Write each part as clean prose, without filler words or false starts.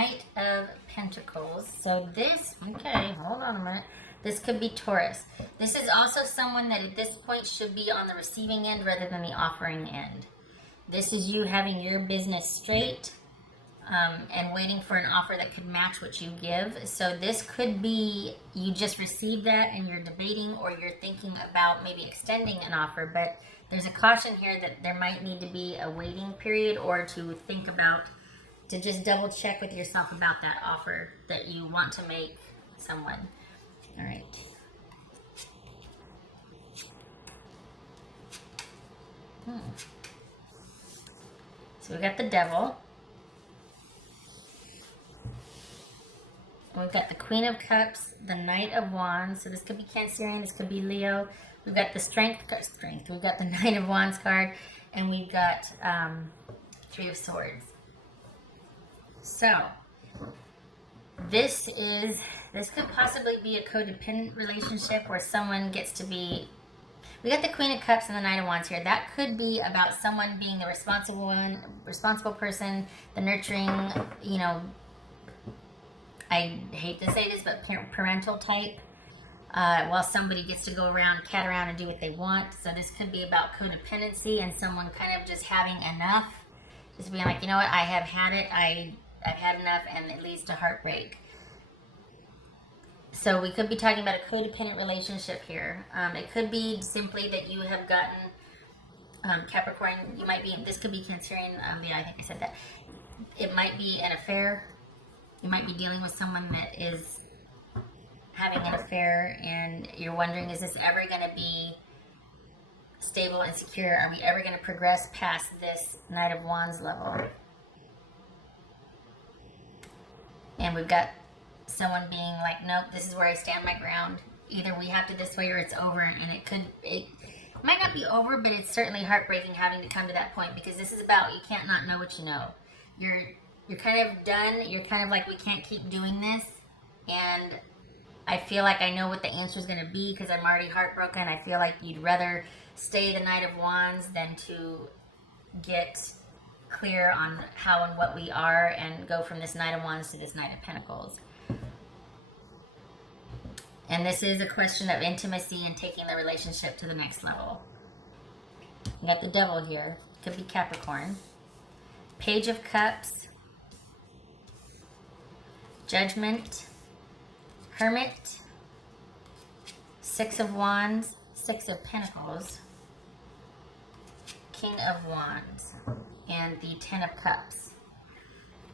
Knight of Pentacles. So this, okay, hold on a minute. This could be Taurus. This is also someone that at this point should be on the receiving end rather than the offering end. This is you having your business straight and waiting for an offer that could match what you give. So this could be you just received that and you're debating, or you're thinking about maybe extending an offer, but there's a caution here that there might need to be a waiting period, or to think about, to just double check with yourself about that offer that you want to make someone. All right. So we got the Devil. We've got the Queen of Cups, the Knight of Wands. So this could be Cancerian, this could be Leo. We've got the Strength. We've got the Knight of Wands card, and we've got Three of Swords. So this could possibly be a codependent relationship where someone gets to be. We got the Queen of Cups and the Knight of Wands here. That could be about someone being the responsible person, the nurturing, you know, I hate to say this, but parental type, while somebody gets to go around, cat around, and do what they want. So this could be about codependency and someone kind of just having enough, just being like, you know what, I have had it, I've had enough, and it leads to heartbreak. So we could be talking about a codependent relationship here. It could be simply that you have gotten Capricorn. You might be. This could be Cancerian. Yeah, I think I said that. It might be an affair. You might be dealing with someone that is having an affair, and you're wondering, is this ever going to be stable and secure? Are we ever going to progress past this Knight of Wands level? And we've got someone being like, nope, this is where I stand my ground. Either we have to this way or it's over. And it might not be over, but it's certainly heartbreaking having to come to that point, because this is about, you can't not know what you know. You're kind of done. You're kind of like, we can't keep doing this. And I feel like I know what the answer is going to be, because I'm already heartbroken. I feel like you'd rather stay the Knight of Wands than to get clear on how and what we are and go from this Knight of Wands to this Knight of Pentacles. And this is a question of intimacy and taking the relationship to the next level. You got the Devil here. Could be Capricorn. Page of Cups. Judgment. Hermit. Six of Wands. Six of Pentacles. King of Wands. And the Ten of Cups.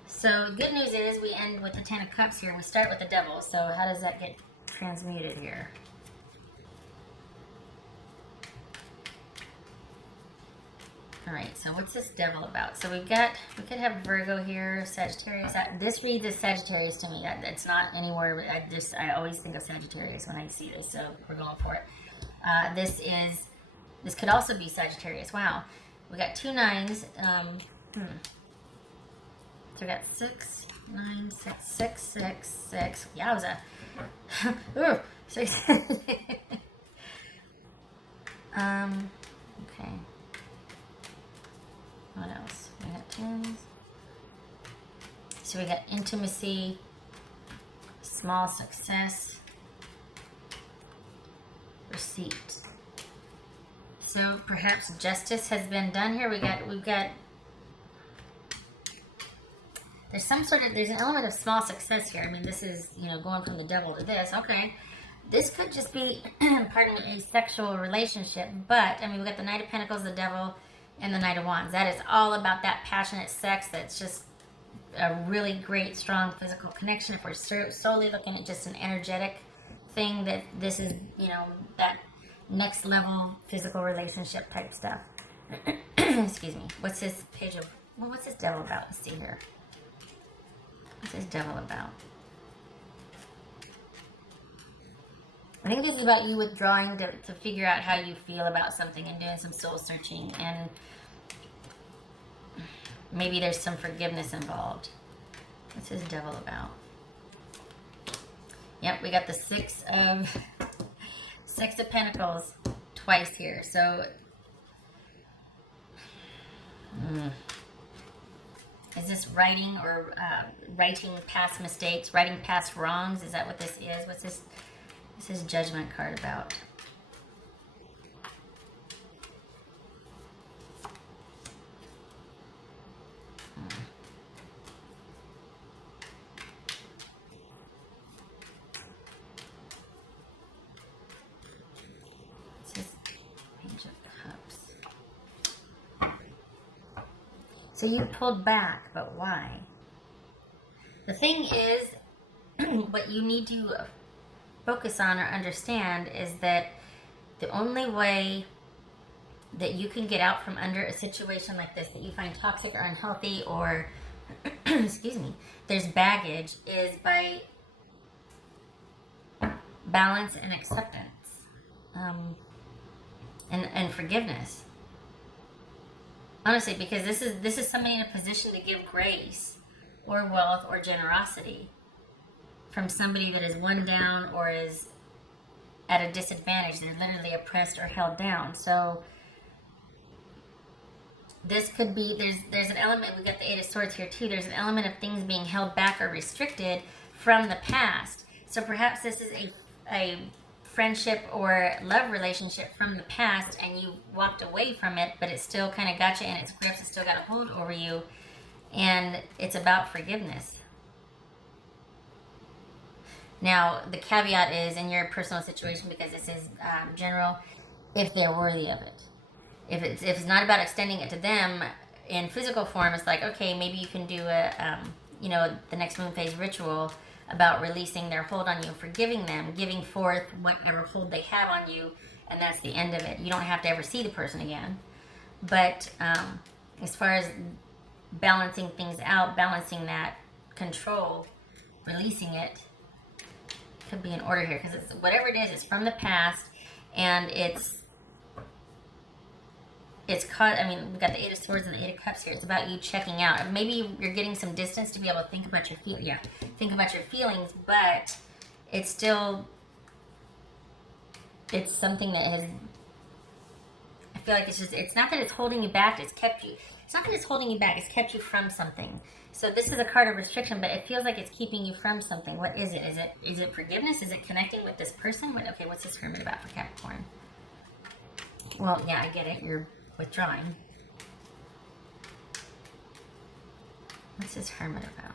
So good news is we end with the Ten of Cups here, and we start with the Devil. So how does that get transmuted here? All right, so what's this Devil about? So we could have Virgo here, Sagittarius. This reads as Sagittarius to me. It's not anywhere. I always think of Sagittarius when I see this, so we're going for it. This could also be Sagittarius. Wow, we got two nines. So we got 6, 9, 6, 6, 6, 6. Yowza. Ooh, 6. Okay. What else? We got tens. So we got intimacy, small success, receipt. So perhaps justice has been done here. We've got there's an element of small success here. I mean, this is, going from the Devil to this. Okay. This could just be, pardon me, a sexual relationship. But, I mean, we've got the Knight of Pentacles, the Devil, and the Knight of Wands. That is all about that passionate sex that's just a really great, strong physical connection. If we're solely looking at just an energetic thing, that this is, that next level physical relationship type stuff. Excuse me. What's this Devil about? Let's see here. What's this Devil about? I think this is about you withdrawing to figure out how you feel about something and doing some soul searching, and maybe there's some forgiveness involved. What's this Devil about? Yep, we got the Six of Pentacles twice here. So Is this righting or righting past mistakes, righting past wrongs? Is that what this is? What's this? This is Judgment card about. So you pulled back, but why? The thing is, what you need to focus on or understand is that the only way that you can get out from under a situation like this that you find toxic or unhealthy or, excuse me, there's baggage, is by balance and acceptance, and forgiveness. Honestly, because this is somebody in a position to give grace or wealth or generosity from somebody that is one down or is at a disadvantage. They're literally oppressed or held down. So this could be, there's an element, we got the Eight of Swords here too, there's an element of things being held back or restricted from the past. So perhaps this is a friendship or love relationship from the past and you walked away from it, but it still kind of got you in its grips. It still got a hold over you, and it's about forgiveness. Now, the caveat is in your personal situation, because this is general, if they're worthy of it. If it's not about extending it to them in physical form, it's like, okay, maybe you can do a, the next moon phase ritual about releasing their hold on you, forgiving them, giving forth whatever hold they have on you, and that's the end of it. You don't have to ever see the person again. But as far as balancing things out, balancing that control, releasing it, could be in order here, because it's whatever it is, it's from the past, and it's caught. I mean, we've got the Eight of Swords and the Eight of Cups here. It's about you checking out. Maybe you're getting some distance to be able to think about your feelings, but it's still, it's something that has, I feel like it's not that it's holding you back, it's not that it's holding you back, it's kept you from something. So this is a card of restriction, but it feels like it's keeping you from something. What is it? Is it forgiveness? Is it connecting with this person? What's this Hermit about for Capricorn? Well, yeah, I get it. You're withdrawing. What's this Hermit about?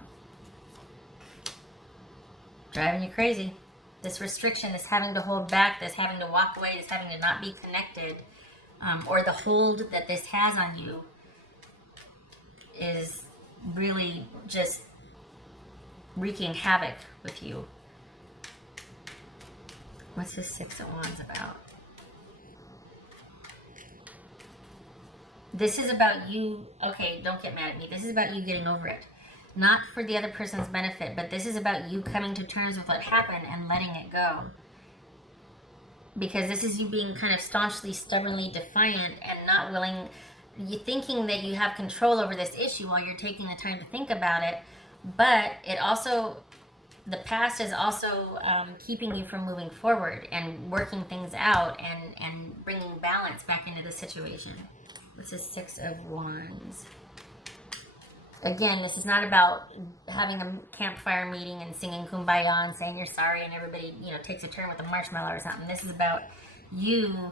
Driving you crazy. This restriction, this having to hold back, this having to walk away, this having to not be connected, or the hold that this has on you is really just wreaking havoc with you. What's this Six of Wands about? This is about you, okay, don't get mad at me. This is about you getting over it. Not for the other person's benefit, but this is about you coming to terms with what happened and letting it go. Because this is you being kind of staunchly, stubbornly defiant and not willing, you thinking that you have control over this issue while you're taking the time to think about it. But it also, the past is also keeping you from moving forward and working things out and bringing balance back into the situation. This is Six of Wands. Again, this is not about having a campfire meeting and singing Kumbaya and saying you're sorry and everybody, takes a turn with a marshmallow or something. This is about you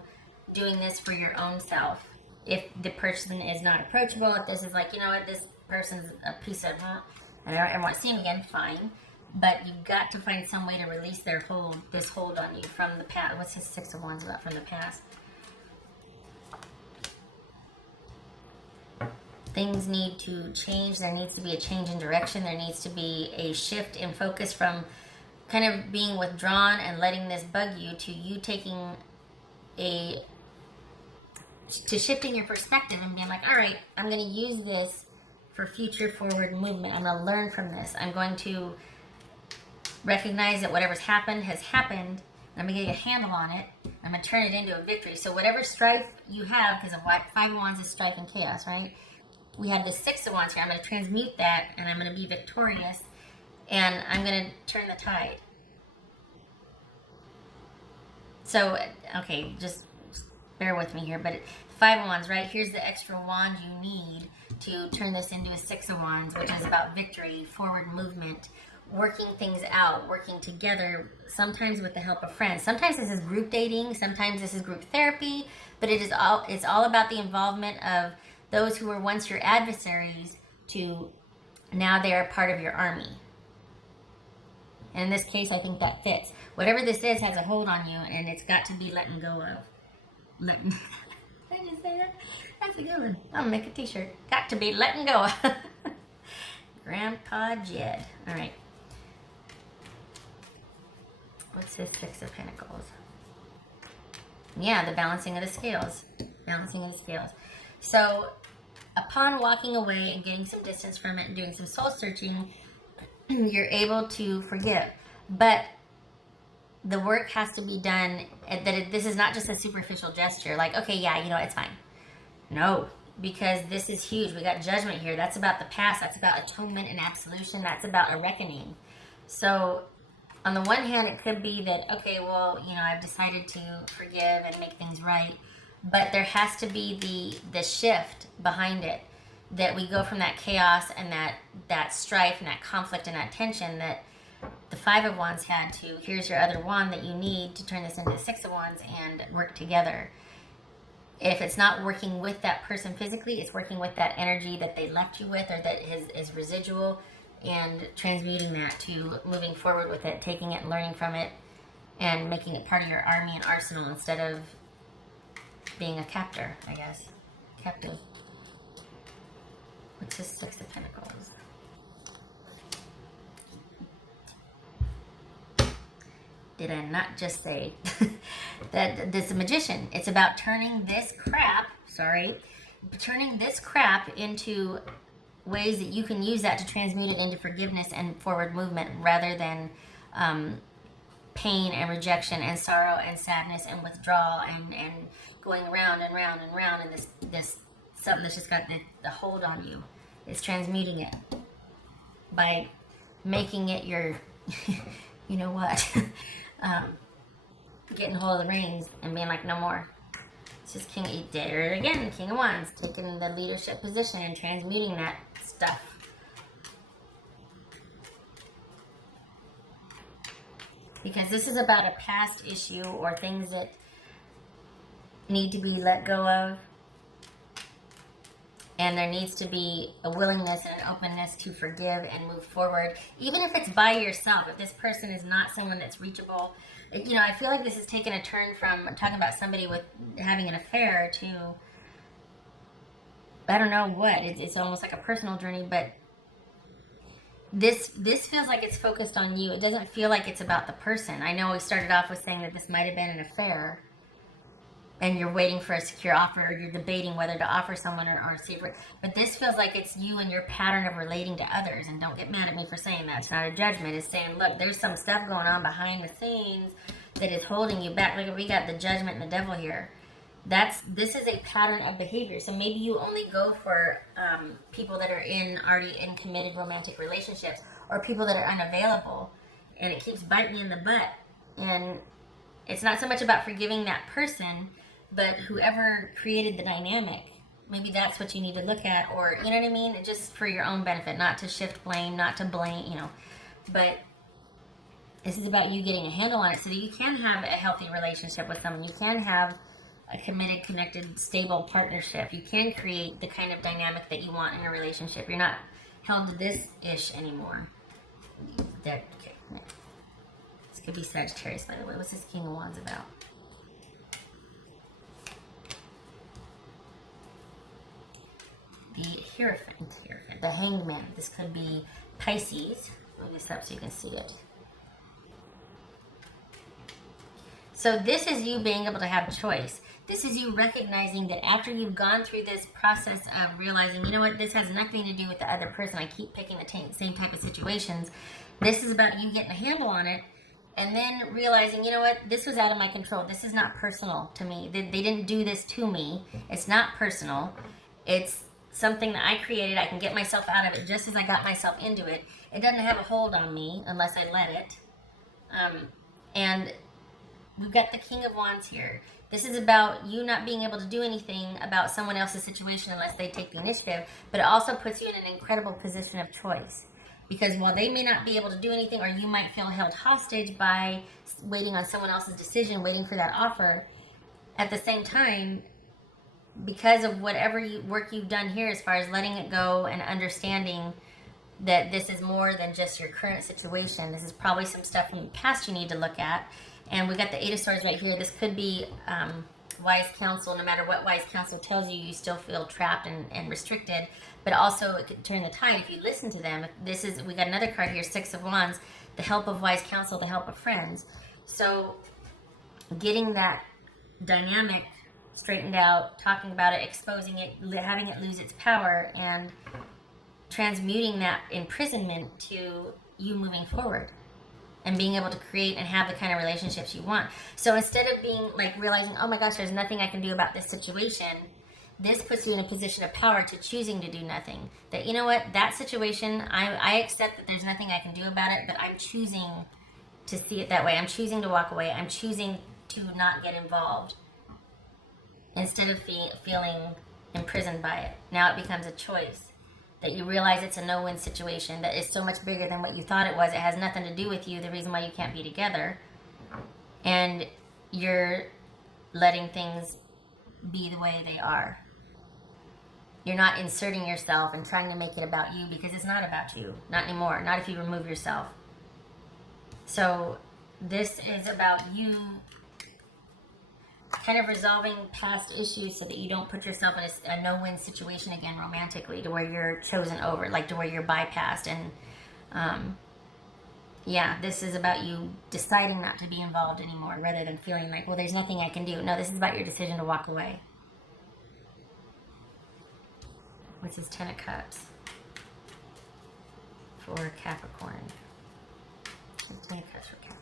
doing this for your own self. If the person is not approachable, if this is like, this person's a piece of, and I don't want to see him again, fine. But you've got to find some way to release this hold on you from the past. What's this Six of Wands about from the past? Things need to change. There needs to be a change in direction. There needs to be a shift in focus from kind of being withdrawn and letting this bug you to you taking shifting your perspective and being like, all right, I'm going to use this for future forward movement. I'm going to learn from this. I'm going to recognize that whatever's happened has happened. I'm going to get a handle on it. I'm going to turn it into a victory. So whatever strife you have, because Five of Wands is strife and chaos, right? We have the Six of Wands here. I'm going to transmute that, and I'm going to be victorious, and I'm going to turn the tide. So, okay, just bear with me here, but Five of Wands, right? Here's the extra wand you need to turn this into a Six of Wands, which is about victory, forward movement, working things out, working together, sometimes with the help of friends. Sometimes this is group dating, sometimes this is group therapy, but it's all about the involvement of those who were once your adversaries to now they are part of your army. And in this case, I think that fits. Whatever this is has a hold on you, and it's got to be letting go of. Did I just say that? That's a good one. I'll make a t-shirt. Got to be letting go of. Grandpa Jed. All right. What's this Six of Pentacles? Yeah, the balancing of the scales. Balancing of the scales. So, upon walking away and getting some distance from it and doing some soul searching, you're able to forgive. But the work has to be done, this is not just a superficial gesture. Like, okay, yeah, you know, it's fine. No, because this is huge. We got judgment here. That's about the past. That's about atonement and absolution. That's about a reckoning. So, on the one hand, it could be that, okay, well, you know, I've decided to forgive and make things right. But there has to be the shift behind it, that we go from that chaos and that strife and that conflict and that tension that the Five of Wands had to, here's your other wand that you need to turn this into the Six of Wands and work together. If it's not working with that person physically, it's working with that energy that they left you with or that is residual, and transmuting that to moving forward with it, taking it and learning from it and making it part of your army and arsenal instead of being a captor, I guess. Captive. What's this Six of Pentacles? Did I not just say that this is a magician? It's about turning this crap into ways that you can use that to transmute it into forgiveness and forward movement, rather than pain and rejection and sorrow and sadness and withdrawal and going round and round and round, and this something that's just got the hold on you. It's transmuting it by making it your you know what, getting hold of the reins and being like, no more. It's just there again, King of Wands, taking the leadership position and transmuting that stuff. Because this is about a past issue or things that need to be let go of. And there needs to be a willingness and an openness to forgive and move forward. Even if it's by yourself, if this person is not someone that's reachable. You know, I feel like this has taken a turn from talking about somebody with having an affair to, I don't know what. It's almost like a personal journey, but this feels like it's focused on you. It doesn't feel like it's about the person. I know we started off with saying that this might have been an affair, and you're waiting for a secure offer, or you're debating whether to offer someone or see it. But this feels like it's you and your pattern of relating to others. And don't get mad at me for saying that. It's not a judgment. It's saying, look, there's some stuff going on behind the scenes that is holding you back. Look, we got the judgment and the devil here. This is a pattern of behavior. So maybe you only go for people that are already in committed romantic relationships, or people that are unavailable, and it keeps biting you in the butt. And it's not so much about forgiving that person, but whoever created the dynamic. Maybe that's what you need to look at, or, you know what I mean? Just for your own benefit, not to shift blame, not to blame, you know. But this is about you getting a handle on it so that you can have a healthy relationship with someone. You can have a committed, connected, stable partnership. You can create the kind of dynamic that you want in a relationship. You're not held to this-ish anymore. Okay. This could be Sagittarius, by the way. What's this King of Wands about? The Hierophant, the Hanged Man. This could be Pisces. Move this up so you can see it. So this is you being able to have choice. This is you recognizing that after you've gone through this process of realizing, you know what, this has nothing to do with the other person. I keep picking the same type of situations. This is about you getting a handle on it, and then realizing, you know what, this was out of my control. This is not personal to me. They didn't do this to me. It's not personal. It's something that I created. I can get myself out of it just as I got myself into it. It doesn't have a hold on me unless I let it. And we've got the King of Wands here. This is about you not being able to do anything about someone else's situation unless they take the initiative, but it also puts you in an incredible position of choice. Because while they may not be able to do anything, or you might feel held hostage by waiting on someone else's decision, waiting for that offer, at the same time, because of whatever work you've done here as far as letting it go and understanding that this is more than just your current situation. This is probably some stuff from the past you need to look at. And we got the Eight of Swords right here. This could be wise counsel. No matter what wise counsel tells you, you still feel trapped and restricted. But also, it could turn the tide if you listen to them. We got another card here, Six of Wands, the help of wise counsel, the help of friends. So getting that dynamic straightened out, talking about it, exposing it, having it lose its power, and transmuting that imprisonment to you moving forward and being able to create and have the kind of relationships you want. So instead of being like realizing, oh my gosh, there's nothing I can do about this situation, this puts you in a position of power to choosing to do nothing. That, you know what, that situation, I accept that there's nothing I can do about it, but I'm choosing to see it that way. I'm choosing to walk away. I'm choosing to not get involved instead of feeling imprisoned by it. Now it becomes a choice. That you realize it's a no-win situation, that is so much bigger than what you thought it was. It has nothing to do with you, the reason why you can't be together. And you're letting things be the way they are. You're not inserting yourself and trying to make it about you, because it's not about you. Not anymore. Not if you remove yourself. So this is about you kind of resolving past issues so that you don't put yourself in a no-win situation again romantically, to where you're chosen over, like to where you're bypassed. And yeah, this is about you deciding not to be involved anymore, rather than feeling like, well, there's nothing I can do. No, this is about your decision to walk away. Which is Ten of Cups for Capricorn. Ten of Cups for Capricorn.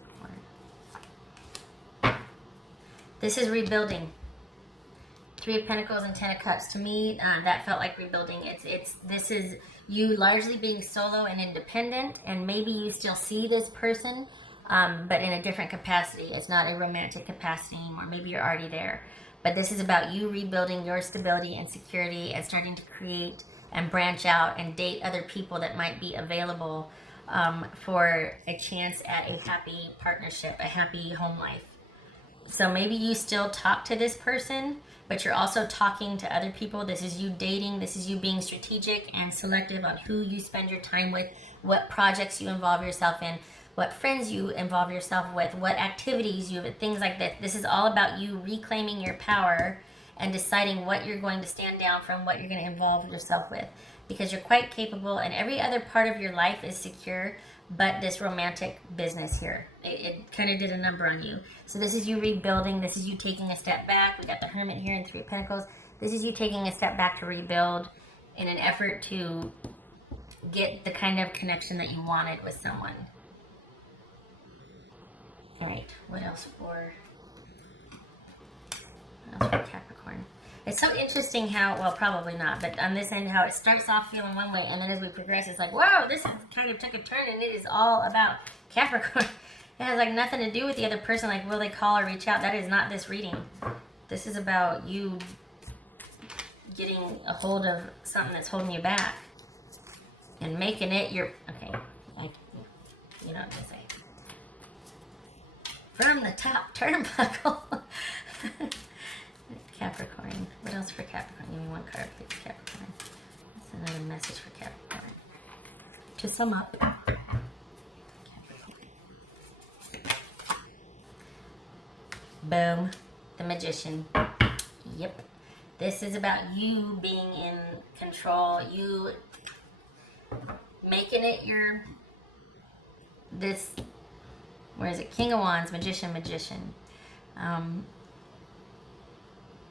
This is rebuilding. Three of Pentacles and Ten of Cups. To me, that felt like rebuilding. This is you largely being solo and independent, and maybe you still see this person, but in a different capacity. It's not a romantic capacity anymore. Maybe you're already there. But this is about you rebuilding your stability and security and starting to create and branch out and date other people that might be available for a chance at a happy partnership, a happy home life. So maybe you still talk to this person, but you're also talking to other people. This is you dating. This is you being strategic and selective on who you spend your time with, what projects you involve yourself in, what friends you involve yourself with, what activities you have, things like that. This is all about you reclaiming your power and deciding what you're going to stand down from, what you're going to involve yourself with. Because you're quite capable, and every other part of your life is secure, but this romantic business here, it kind of did a number on you. So this is you rebuilding. This is you taking a step back. We got the Hermit here and Three of Pentacles. This is you taking a step back to rebuild in an effort to get the kind of connection that you wanted with someone. All right, what else for Capricorn? It's so interesting how, well, probably not, but on this end, how it starts off feeling one way, and then as we progress, it's like, wow, this is kind of took a turn, and it is all about Capricorn. It has like nothing to do with the other person, like will they call or reach out? That is not this reading. This is about you getting a hold of something that's holding you back and making it your, okay, you know what I'm going to say. From the top turnbuckle. Capricorn. What else for Capricorn? Give me one card, please, Capricorn. That's another message for Capricorn. To sum up. Boom. The Magician. Yep. This is about you being in control. You making it your... This... Where is it? King of Wands, Magician, Magician.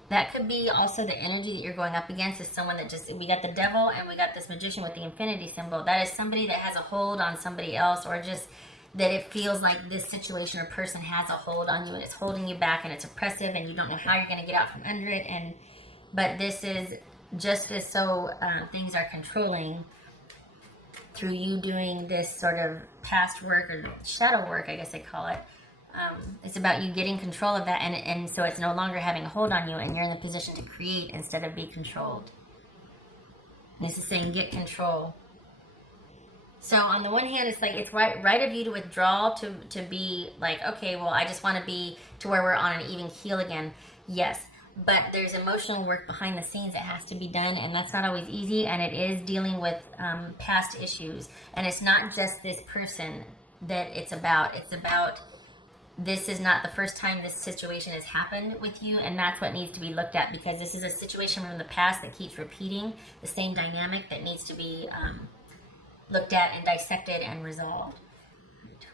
That could be also the energy that you're going up against is someone that just, we got the Devil and we got this Magician with the infinity symbol. That is somebody that has a hold on somebody else, or just that it feels like this situation or person has a hold on you and it's holding you back and it's oppressive and you don't know how you're going to get out from under it. But this is just as so things are controlling through you doing this sort of past work or shadow work, I guess they call it. It's about you getting control of that, and so it's no longer having a hold on you, and you're in the position to create instead of be controlled. This is saying get control. So on the one hand, it's like it's right of you to withdraw, to be like, okay, well, I just want to be to where we're on an even keel again. Yes, but there's emotional work behind the scenes that has to be done, and that's not always easy, and it is dealing with past issues. And it's not just this person that it's about. It's about, this is not the first time this situation has happened with you, and that's what needs to be looked at, because this is a situation from the past that keeps repeating the same dynamic that needs to be looked at and dissected and resolved.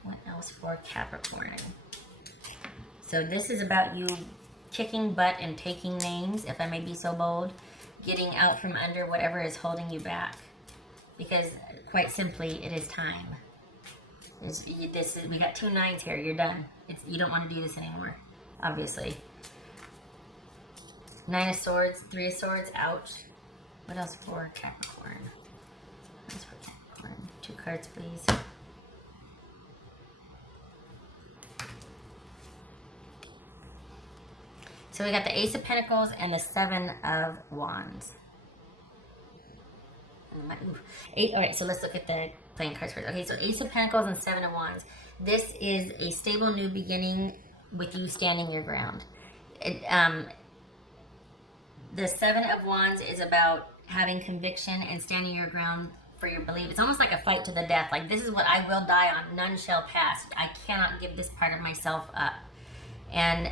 What else for Capricorn? So this is about you kicking butt and taking names, if I may be so bold, getting out from under whatever is holding you back, because quite simply, it is time. We got 2 9s here. You're done. You don't want to do this anymore, obviously. 9 of Swords, 3 of Swords. Ouch. What else for Capricorn? What else for Capricorn? 2 cards, please. So we got the Ace of Pentacles and the 7 of Wands. All right, so let's look at the playing cards first. Okay, so Ace of Pentacles and 7 of Wands. This is a stable new beginning with you standing your ground. The 7 of Wands is about having conviction and standing your ground for your belief. It's almost like a fight to the death. Like, this is what I will die on. None shall pass. I cannot give this part of myself up. And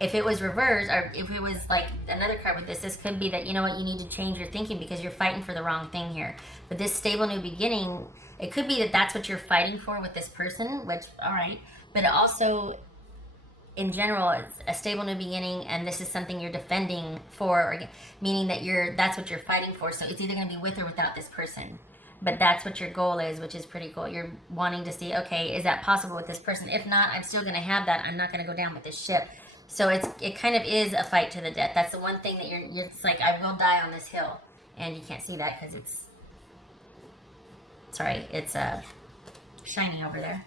if it was reversed, or if it was like another card with this could be that, you know what, you need to change your thinking because you're fighting for the wrong thing here. But this stable new beginning, it could be that that's what you're fighting for with this person, which, all right. But also, in general, it's a stable new beginning, and this is something you're defending for, or meaning that that's what you're fighting for. So it's either going to be with or without this person. But that's what your goal is, which is pretty cool. You're wanting to see, okay, is that possible with this person? If not, I'm still going to have that. I'm not going to go down with this ship. So it kind of is a fight to the death. That's the one thing that it's like, I will die on this hill. And you can't see that because it's shiny over there.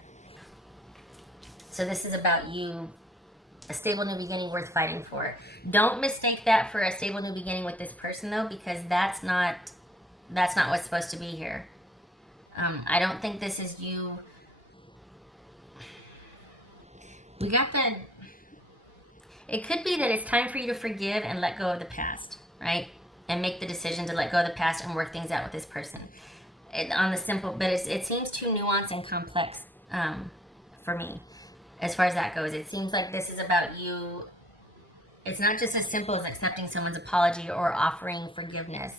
So this is about you, a stable new beginning worth fighting for. Don't mistake that for a stable new beginning with this person, though, because that's not what's supposed to be here. I don't think this is you. You got the... It could be that it's time for you to forgive and let go of the past, right? And make the decision to let go of the past and work things out with this person. But it seems too nuanced and complex for me, as far as that goes. It seems like this is about you. It's not just as simple as accepting someone's apology or offering forgiveness,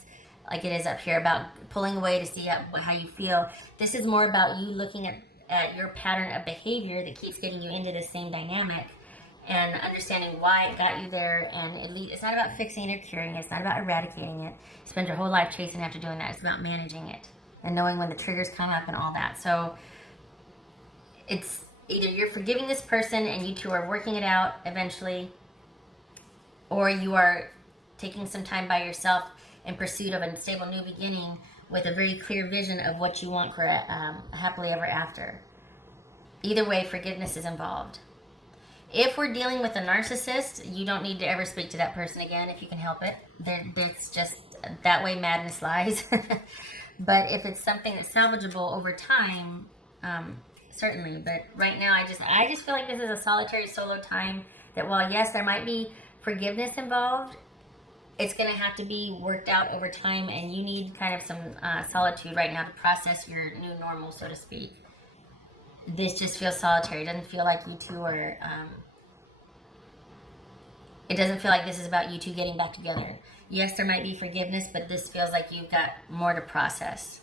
like it is up here, about pulling away to see how you feel. This is more about you looking at your pattern of behavior that keeps getting you into the same dynamic, and understanding why it got you there. And it's not about fixing it or curing it. It's not about eradicating it. You spend your whole life chasing after doing that. It's about managing it and knowing when the triggers come up and all that. So it's either you're forgiving this person and you two are working it out eventually, or you are taking some time by yourself in pursuit of a stable new beginning with a very clear vision of what you want for a happily ever after. Either way, forgiveness is involved. If we're dealing with a narcissist, you don't need to ever speak to that person again if you can help it. It's just that way madness lies. But if it's something that's salvageable over time, certainly. But right now, I just feel like this is a solitary solo time that, while yes, there might be forgiveness involved, it's going to have to be worked out over time, and you need kind of some solitude right now to process your new normal, so to speak. This just feels solitary. It doesn't feel like you two are... it doesn't feel like this is about you two getting back together. Yes, there might be forgiveness, but this feels like you've got more to process.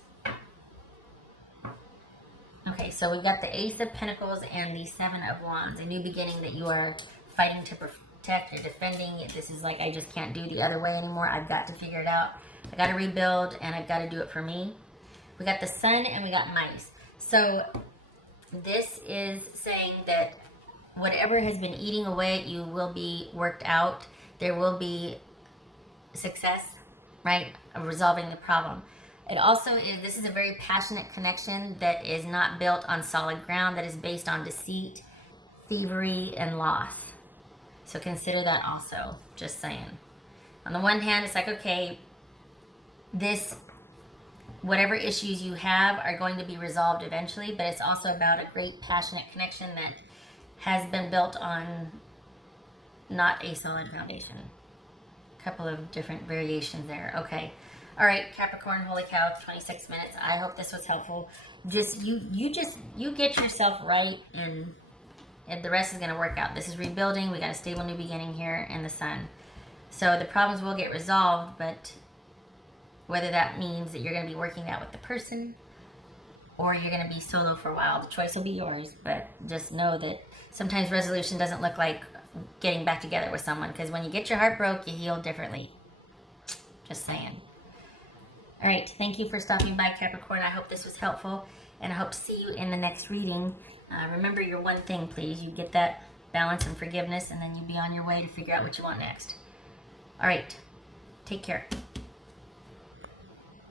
Okay, so we've got the Ace of Pentacles and the 7 of Wands. A new beginning that you are fighting to protect. You're defending. This is like, I just can't do the other way anymore. I've got to figure it out. I got to rebuild, and I've got to do it for me. We got the Sun, and we got Mice. So this is saying that whatever has been eating away at you will be worked out. There will be success, right, of resolving the problem. It also is, this is a very passionate connection that is not built on solid ground, that is based on deceit, thievery and loss. So consider that also, just saying. On the one hand, it's like, okay, this, whatever issues you have are going to be resolved eventually, but it's also about a great passionate connection that has been built on not a solid foundation. A couple of different variations there. Okay. All right, Capricorn, holy cow, 26 minutes. I hope this was helpful. Just you get yourself right, and the rest is going to work out. This is rebuilding. We got a stable new beginning here in the sun. So the problems will get resolved, but whether that means that you're going to be working out with the person or you're going to be solo for a while, the choice will be yours. But just know that sometimes resolution doesn't look like getting back together with someone, because when you get your heart broke, you heal differently. Just saying. All right, thank you for stopping by, Capricorn. I hope this was helpful, and I hope to see you in the next reading. Remember your one thing, please. You get that balance and forgiveness, and then you be on your way to figure out what you want next. All right, take care.